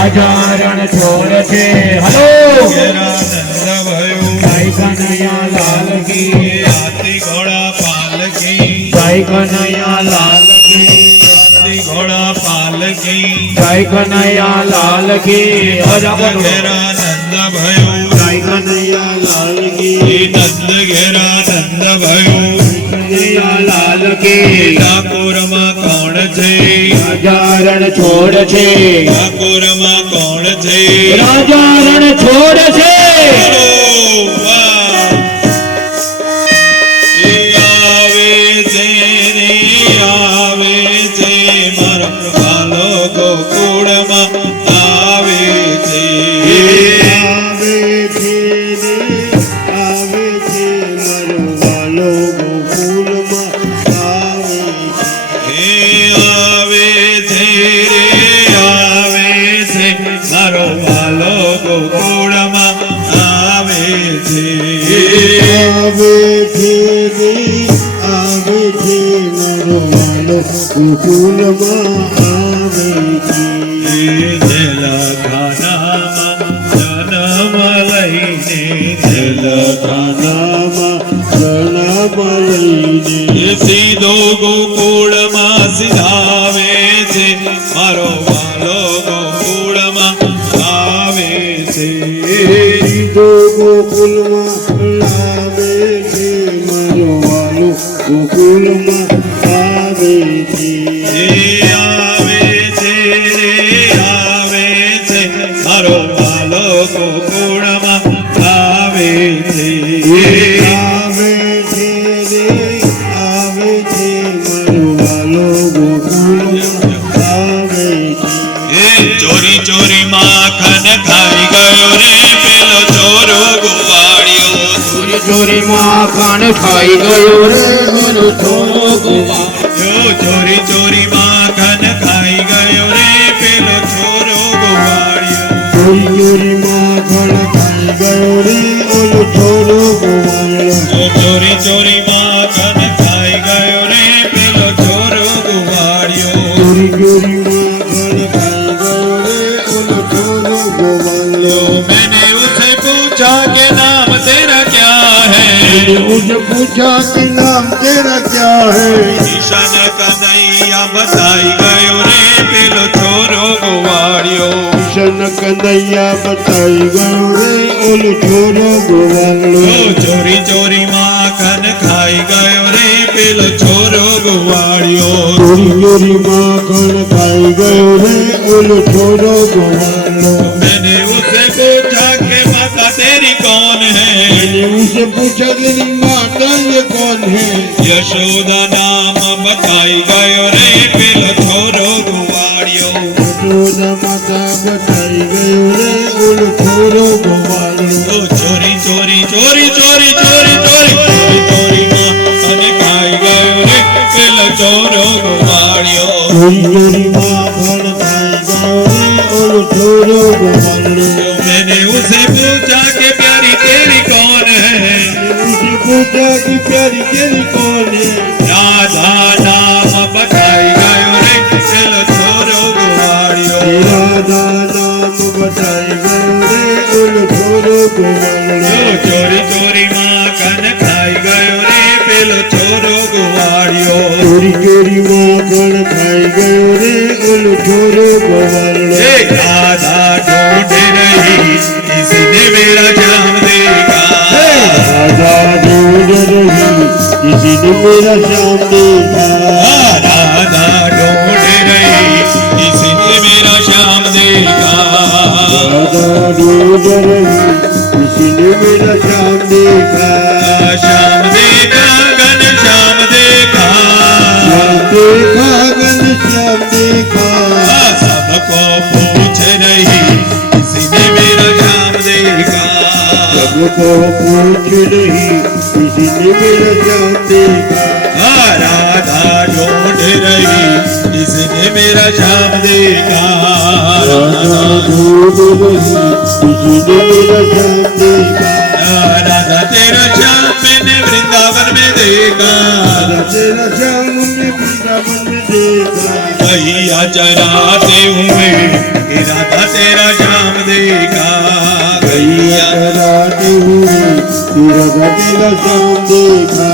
રાજા રણ છોડ છે હલો ઘેરા નંદ ભયો ભાઈ કનૈયા લાલ કી હાથી ઘોડા પાલકી ભાઈ કનૈયા લાલ કી હાથી ઘોડા પાલકી ભાઈ કનૈયા લાલ કી ઘેરા નંદ ભયો ભાઈ કનૈયા લાલ કી નંદ ઘેરા નંદ ભયો કનૈયા લાલ કી ઠાકોરમાં કોણ છે રાજા રણ છોડ છે ઠાકોરમાં કોણ છે રાજા રણ છોડ છે આવે છે રે આવે છે મારા પ્રભાલો ગોકુળમાં આવે છે આવે છે રે આવે છે મારો વાલો ગોકુળમાં આવે હે આવે છે રે આવે છે મારો વાલો ગોકુળમાં આવે છે આવે છે રે આવે છે મારો વાલો ગોકુળમાં આવે છે જન્મ લઈને જન્મ લઈને સીધો ગોકુળમાં સિધાવે છે મારો વાલો ગોકુળમાં આવે છે સીધો ગોકુળમાં લાવે છે મારો વાલો ગોકુળમાં આવે છે આવે છે રે આવે છે મારો વાલો ગોકુળમાં આવે છે આવે છે રે આવે છે મારો વાલો ગોકુળમાં આવે છે ચોરી ચોરી માખન ખાઈ ગયો રે પેલો ચોરો ગોવાળિયો ચોરી ચોરી માખણ ખાઈ ગયો રે મારો છોરો ગોવાળિયો ચોરી ચોરી માખન ખાઈ ગયો રે પેલો ચોરો ગોવાળિયો ચોરી ચોરી માખણ ખાઈ ગયો રે ઓલો છોરો ગોવાળિયો ચોરી ચોરી માખન ખાઈ ગયો રે પેલો ચોરો ગોવાળિયો ચોરી ચોરી માખણ ખાઈ ગયો રે ઓલો છોરો ગોવાળિયો मैंने उसे पूछा कि नाम तेरा क्या है मुझे पूछा कि नाम तेरा क्या है ईशान कन्हैया बताई गयो रे पेलो छोरो गवाड़ियो शन कन्हैया बताई गयो रे ओलो छोरो गवाड़ियो चोरी चोरी माखन खाई गयो रे पेलो छोरो गवाड़ियो चोरी चोरी माखन खाई गयो रे ओलो छोरो गवाड़ियो मैंने उससे पूछा कि माता तेरी कौन है मैंने उसे पूछा तेरी माता ये कौन है यशोदा नाम बताई गयो रे पेलो छोरो गवाड़ियो यशोदा माता बताई गयो रे ओलो छोरो गवाड़ियो चोरी चोरी चोरी चोरी चोरी चोरी चोरी चोरी माखन खाई गयो रे पेलो छोरो गवाड़ियो चोरी चोरी माखन खाई गयो रे ओलो छोरो गवाड़ियो मैंने उसे पूछा कि प्यारी तेरी कौन है उसे पूछा कि प्यारी तेरी कौन है राधा नाम बताई गयो रे पेलो छोरो गवाड़ियो राधा नाम बताई गयो रे ओलो छोरो गवाड़ियो चोरी चोरी माखन खाई गयो रे पेलो छोरो गवाड़ियो चोरी चोरी माखन खाई गयो रे ओलो छोरो गवाड़ियो राधा ढूंढ रही किसने मेरा श्याम देखा राधा ढूंढ रही किसी ने मेरा श्याम देखा राधा ढूंढ रही किसने मेरा श्याम देखा राधा ढूंढ रही किसी ने मेरा श्याम देखा श्याम देखा घन श्याम देखा श्याम देखा घन श्याम देखा सबको पूछ रही किसने मेरा श्याम देखा सबको पूछ रही किसी ने मेरा श्याम देखा राधा ढूंढ रही किसने मेरा श्याम देखा राधा ढूंढ रही किसी ने मेरा श्याम देखा राधा तेरा श्याम मैंने वृंदावन में देखा तेरा श्याम हमने वृंदावन में देखा भैया चराते हुए कि राधा तेरा देखा गैया चराते हुए तीर गति लसन देखा